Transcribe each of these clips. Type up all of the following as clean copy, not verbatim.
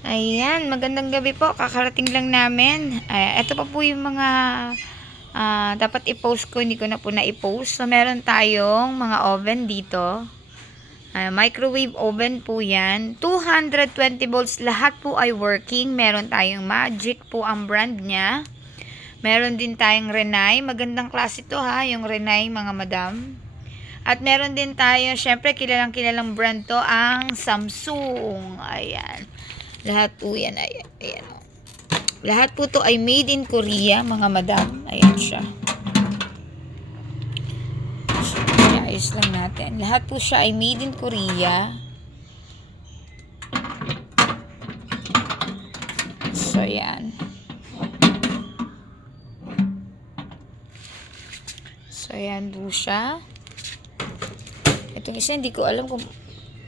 Ayan, magandang gabi po. Kakarating lang namin. Ito pa po yung mga dapat i-post ko. Hindi ko na po na-i-post. So, meron tayong mga oven dito. Microwave oven po yan. 220 volts. Lahat po ay working. Meron tayong Magic po ang brand niya. Meron din tayong Renai. Magandang klase to ha, yung Renai mga madam. At meron din tayo, syempre kilalang brand to, ang Samsung. Ayan. Lahat po yan. Ayan. Lahat po to ay made in Korea, mga madam. Ayan siya. Ayos lang natin. Lahat po siya ay made in Korea. So, yan. So, yan po siya. Itong isa, hindi ko alam kung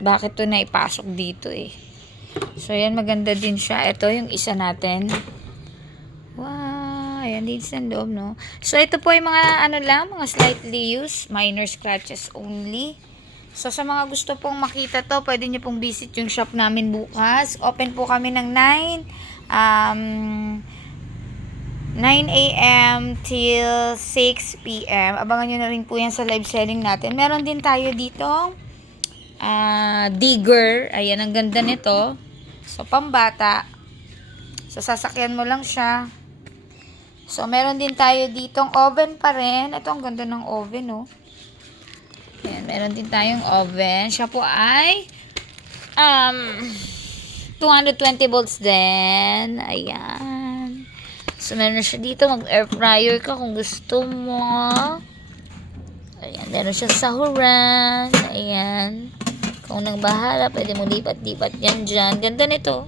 bakit to naipasok dito eh. So, yan, maganda din siya. Ito, yung isa natin. Wow, ayan, din sa loob, no? So, ito po ay mga, mga slightly used, minor scratches only. So, sa mga gusto pong makita to, pwede nyo pong visit yung shop namin bukas. Open po kami ng 9 a.m. till 6 p.m. Abangan nyo na rin po yan sa live selling natin. Meron din tayo dito digger. Ayan, ang ganda nito. So, pambata. So, sasakyan mo lang siya. So, meron din tayo ditong oven pa rin. Ito, ang ganda ng oven, oh. Ayan, meron din tayong oven. Siya po ay 220 volts din. Ayan. So, meron na siya dito. Mag-air fryer ka kung gusto mo. Ayan, meron siya sahuran. Ayan. Kung nang bahala, pwede mo lipat-lipat yan dyan. Ganda nito.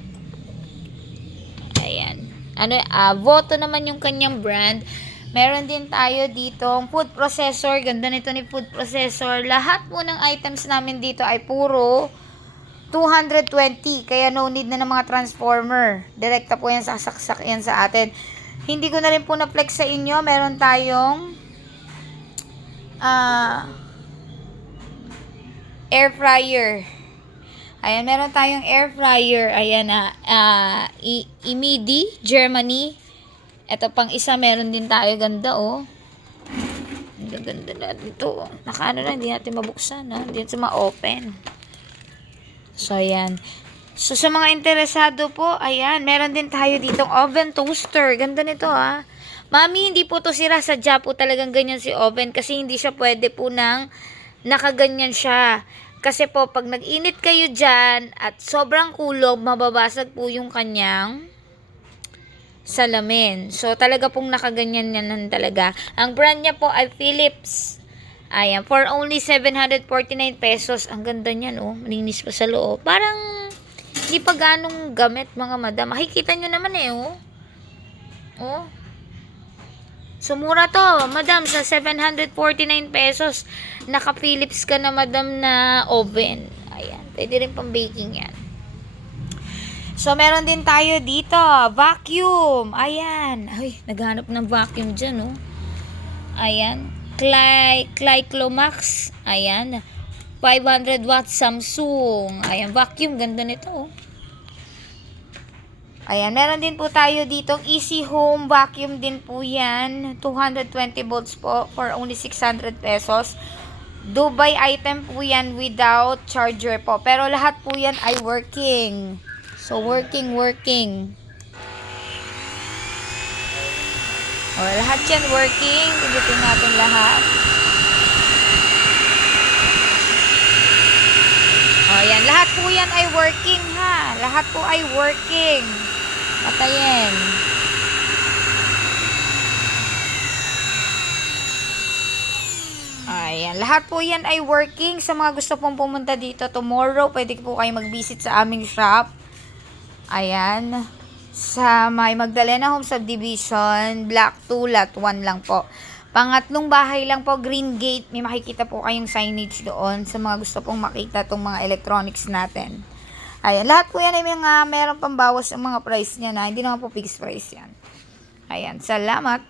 Ayan. Voto naman yung kanyang brand. Meron din tayo ditong food processor. Ganda nito ni food processor. Lahat po ng items namin dito ay puro 220. Kaya no need na ng mga transformer. Direkta po yan, sasaksak yan sa atin. Hindi ko na rin po na-flex sa inyo. Meron tayong air fryer. Ayan, meron tayong air fryer. Ayan, Imidi, Germany. Ito pang isa, meron din tayo. Ganda, oh. Ganda na dito. Nakaano na, hindi natin mabuksan, no? Hindi natin ma-open. So, ayan. So, sa mga interesado po, ayan, meron din tayo ditong oven toaster. Ganda nito, ha. Mami, hindi po to sira. Sadya po talagang ganyan si oven kasi hindi siya pwede po nang nakaganyan siya. Kasi po, pag nag-init kayo dyan at sobrang kulob, mababasag po yung kanyang salamin. So, talaga pong nakaganyan yan talaga. Ang brand niya po ay Philips. Ayan, for only 749 pesos. Ang ganda niyan, oh. Malinis pa sa loob. Parang hindi pa ganong gamit, mga madam. Makikita nyo naman eh, oh. Oh. So, mura to, madam, sa 749 pesos. Naka-Philips ka na, madam, na oven. Ayan, pwede rin pang baking yan. So, meron din tayo dito, vacuum. Ayan. Ay, naghanap ng vacuum dyan, oh. Ayan. Clyclomax. Ayan. 500 watts Samsung. Ayan, vacuum. Ganda nito, oh. Ayan, meron din po tayo ditong Easy Home Vacuum din po yan. 220 volts po for only 600 pesos. Dubai item po yan without charger po. Pero lahat po yan ay working. So, working. O, lahat yan working. Pindutin natin lahat. O, yan. Lahat po yan ay working, ha. Lahat po ay working. Patayin. Ayan. Lahat po yan ay working. Sa mga gusto pong pumunta dito tomorrow, pwede po kayo mag-visit sa aming shop. Ayan. Sa may Magdalena Home Subdivision, Block 2, Lot 1 lang po. Pangatlong bahay lang po, Green Gate. May makikita po kayong signage doon sa mga gusto pong makita itong mga electronics natin. Ayan, lahat po yan ay meron pambawas ang mga price niya na. Hindi naman po fixed price yan. Ayan, salamat.